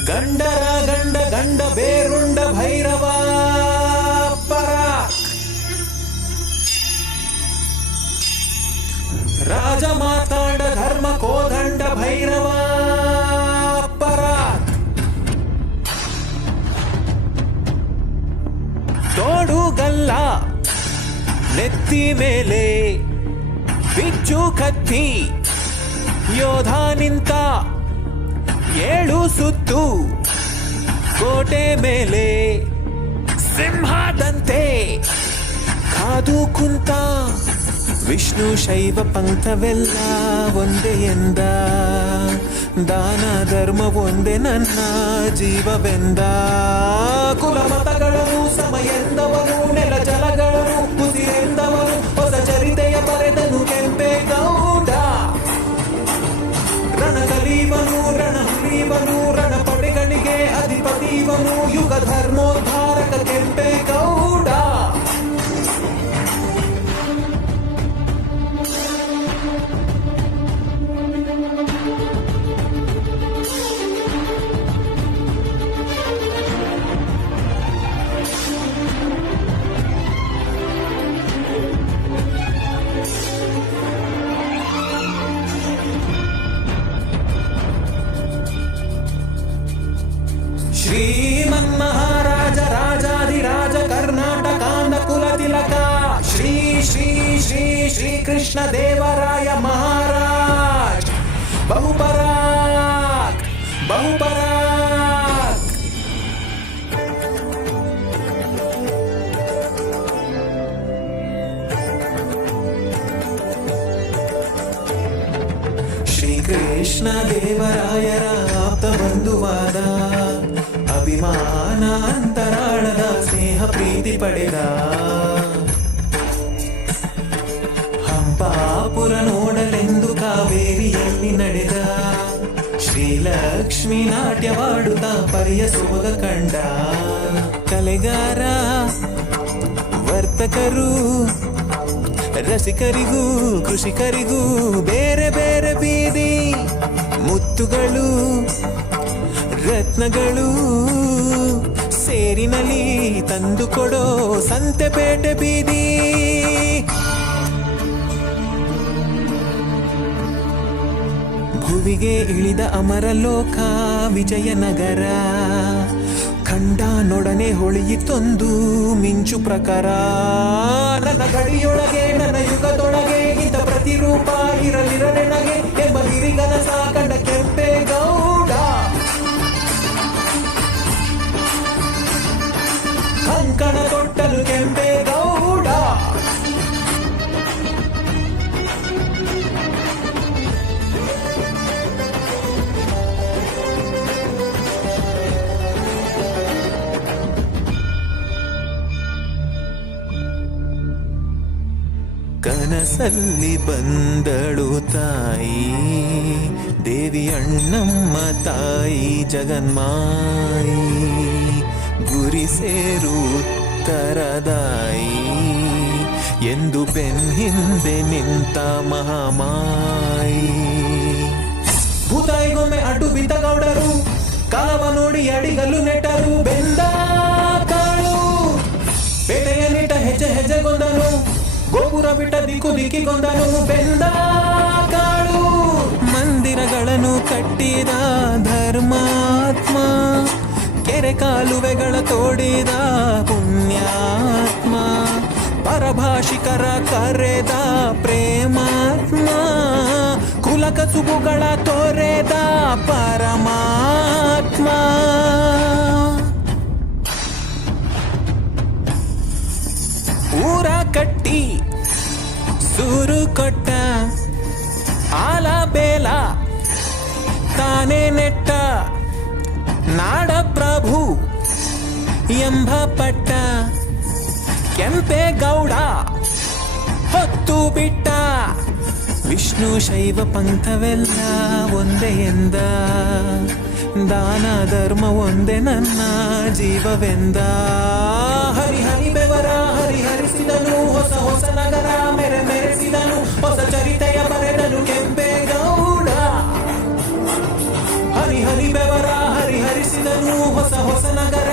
ಗಂಡರ ಗಂಡ ಗಂಡ ಬೇರುಂಡ ಭೈರವ ಪರಾಕ್. ರಾಜ ಮಾತಾಂಡ ಧರ್ಮ ಕೋದಂಡ ಭೈರವ ಪರಾಕ್. ತೋಡುಗಲ್ಲ ನೆತ್ತಿ ಮೇಲೆ ಬಿಚ್ಚು ಕತ್ತಿ ಯೋಧ ನಿಂತ 7 ಸುತ್ತು ಕೋಟೆ ಮೇಲೆ ಸಿಂಹದಂತೆ ಕಾದು ಕುಂತ. ವಿಷ್ಣು ಶೈವ ಪಂಥವೆಲ್ಲ ಒಂದೇ ಎಂದ, ದಾನ ಧರ್ಮ ಒಂದೇ ನನ್ನ ಜೀವವೆಂದ. ಕುಲಮತಗಳನ್ನು ಸಮ ಎಂದವನು, ನೆಲ ಜಲಗಳನ್ನು ಉಸಿರೆಂದವನು, ಹೊಸ ಚರಿತೆಯ ಬರೆದನು ಕೆಂಪೇಗೌಡ. ರಣದಲ್ಲಿವನು ರಣಹರಿವನು, ರಣಪಡೆಗಳಿಗೆ ಅಧಿಪತಿವನು, ಯುಗ ಧರ್ಮೋದ್ಧಾರಕ ಕೆಂಪೇಗೌಡ. ಶ್ರೀಮನ್ಮಹಾರಾಜ ರಾಜಾಧಿರಾಜ ಕರ್ನಾಟಕಾಂಧ ಕುಲ ತಿಲಕ ಶ್ರೀ ಶ್ರೀ ಶ್ರೀ ಶ್ರೀ ಕೃಷ್ಣ ದೇವರಾಯ ಮಹಾರಾಜ್ ಬಹುಪರಾಕ್ ಬಹುಪರಾಕ್. ಶ್ರೀಕೃಷ್ಣ ದೇವರಾಯರ ಆಪ್ತ ಬಂಧುವಾದ, ಅಭಿಮಾನ ಅಂತರಾಳದ ಸ್ನೇಹ ಪ್ರೀತಿ ಪಡೆದ. ಹಂಪಾಪುರ ನೋಡಲೆಂದು ಕಾವೇರಿಯಲ್ಲಿ ನಡೆದ, ಶ್ರೀಲಕ್ಷ್ಮಿ ನಾಟ್ಯವಾಡುತ್ತ ಪರಿಯ ಸೊಬಗ ಕಂಡ. ಕಲೆಗಾರ ವರ್ತಕರು ರಸಿಕರಿಗೂ ಕೃಷಿಕರಿಗೂ ಬೇರೆ ಬೇರೆ ಬೀದಿ ಮುತ್ತುಗಳು ರತ್ನಗಳು ಸೇರಿನಲ್ಲಿ ತಂದು ಕೊಡೋ ಸಂತೆಪೇಟೆ ಬೀದಿ. ಭುವಿಗೆ ಇಳಿದ ಅಮರಲೋಕ ವಿಜಯನಗರ, ಕಂಡ ನೊಡನೆ ಹೊಳೆಯಿತೊಂದು ಮಿಂಚು ಪ್ರಕಾರ. ನನ್ನ ಗಡಿಯೊಳಗೆ ನನ್ನ ಯುಗದೊಳಗೆ ಇಂಥ ಪ್ರತಿರೂಪ ಇರಲಿರನೆನಗೆ ಎಂಬ ಹಿರಿಗನಸ ಕಂಡ ಕೆಂಪೇಗೌಡ. ಕಂಕಣ ತೊಟ್ಟಲು ಕೆಂಪೇಗೌಡ. ಕನಸಲ್ಲಿ ಬಂದಳು ತಾಯಿ ದೇವಿ ಅಣ್ಣಮ್ಮ ತಾಯಿ ಜಗನ್ಮಾಯಿ, ಗುರಿ ಸೇರು ಉತ್ತರದಾಯಿ ಎಂದು ಬೆನ್ ಹಿಂದೆ ನಿಂತ ಮಹಾಮಾಯಿ. ಭೂತಾಯಿಗೊಮ್ಮೆ ಅಡ್ಡು ಬಿದ್ದ ಗೌಡರು, ಕಾಲವ ನೋಡಿ ಅಡಿಗಲ್ಲು ನೆಟ್ಟರು. ಬೆಂದ ಕಾಳು ಪೇಟೆಯ ನಿಟ್ಟ ಹೆಜ್ಜೆ ಹೆಜ್ಜೆಗೊಂದನು, ಗೋಪುರ ಬಿಟ್ಟ ದಿಕ್ಕು ದಿಕ್ಕಿಗೊಂದನು. ಬೆಂದ ಕಾಳು ಮಂದಿರಗಳನ್ನು ಕಟ್ಟಿದ ಧರ್ಮಾತ್ಮ, ಕೆರೆ ಕಾಲುವೆಗಳ ತೋಡಿದ ಪುಣ್ಯಾತ್ಮ, ಪರಭಾಷಿಕರ ಕರೆದ ಪ್ರೇಮಾತ್ಮ, ಕುಲ ಕಸುಬುಗಳ ತೊರೆದ ಪರಮಾತ್ಮ. ಊರ ಕಟ್ಟಿ ಸೂರು ಕೊಟ್ಟ ಆಲ ಬೇಲ ತಾನೇ ನೆಟ್ಟ, ನಾಡ ಪ್ರಭು ಎಂಬ ಪಟ್ಟ ಕೆಂಪೇಗೌಡ ಹೊತ್ತು ಬಿಟ್ಟ. ವಿಷ್ಣು ಶೈವ ಪಂಥವೆಲ್ಲ ಒಂದೇ ಎಂದ, ದಾನ ಧರ್ಮ ಒಂದೇ ನನ್ನ ಜೀವವೆಂದ. ಹರಿಹರಿ ಬೆವರ ಹರಿಹರಿಸಿದನು, ಹೊಸ ಹೊಸ ನಗರ ಮೆರೆ ಮೆರೆಸಿದನು, ಹೊಸ ಚರಿತೆಯ ಬರೆದನು ಕೆಂಪೇಗೌಡ. ಹರಿಹರಿ ಬೆವರ ಹರಿಹರಿಸಿ ಮೆರೆದನು ಹೊಸ ಹೊಸ ನಗರ